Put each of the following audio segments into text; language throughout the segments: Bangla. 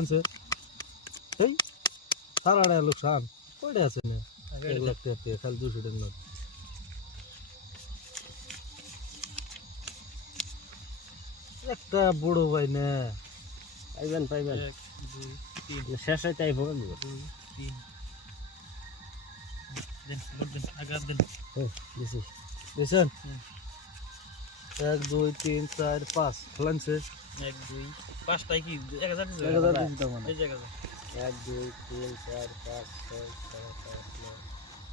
আছে এই সারাটা লোকসান কয়টা আছে না 1 লাখ টাকা খালি 200 টাকা নোট একটা বড় ভাই না পাইবেন 1 2 3 শেষ হইতে আইবো 2 3 দেন দেন আগার দেন দিছি দিছেন 1 2 3 4 5 ফলানছে 1 2 5 টাই কি 1000 দিছে 1000 দিছি তো মানে এই জায়গা 1 2 3 4 5 6 7 8 9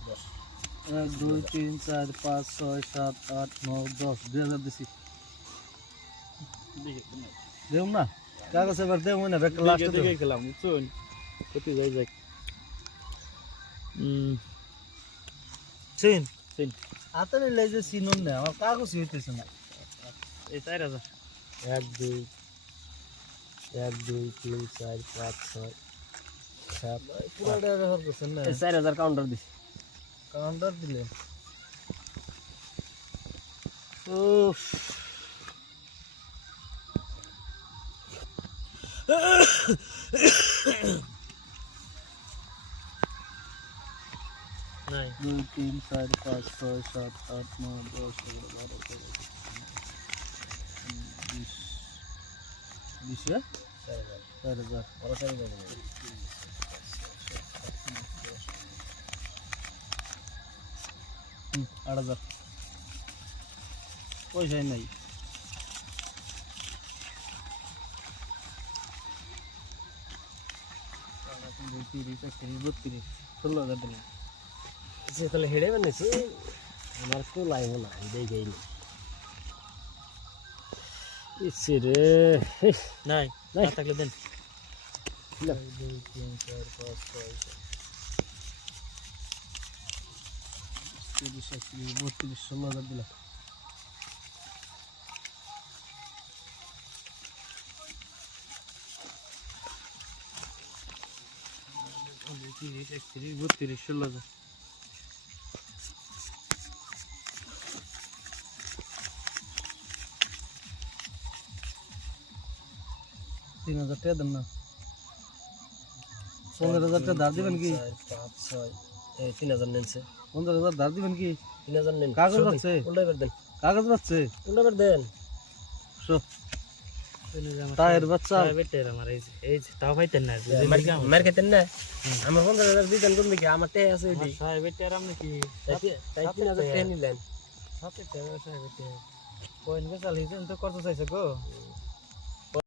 10 1 2 3 4 5 6 7 8 9 10 2000 দিছি দেউম না কাগজ এবার দেউম না ব্যাক লাস্ট দিকে গেলাম শুন কত যাই যাক সিন সিন আতনে লেজে সিনুন না আমার কাগজ হইতেছে না এই 4000 1 2 1 2 3 4 5 6 7 পুরোটা ব্যবহার করছেন না এই 4000 কাউন্টার দিছি কাউন্টার দিলেন উফ নাই 2 3 4 5 6 7 8 9 10 11 12 20 20 4000 বড় সারি দেন 8000 পয়সাই নাই সে তাহলে হেডে বানাইছে আমার তো লাইব না হেডে গেইনি ইসে রে নাই নাই। না থাকলে দেন 2 3 4 5 6 30 32 16000 দিলাম তিন হাজার টাকা দেন না 15000 টাকা ধার দিবেন কি 5 6 এই 3000 নেনছে 15000 ধার দিবেন কি 3000 নেন কাগজ আছে উল্টা করে দেন কাগজ পাচ্ছে উল্টা করে দেন সব টায়ার বাচ্চা বেটের আমার এই তাও পাইতেন না মার খেতেন না আমার 15000 দিতেন কোন দিকে আমার টাকা আছে ওইটি সাহেব বেটের আপনি কি তাই 3000 টাকা নিলেন হাতে টাকা সাহেব বেটের কোয়েন কে চালিয়েছেন তো কত চাইছে গো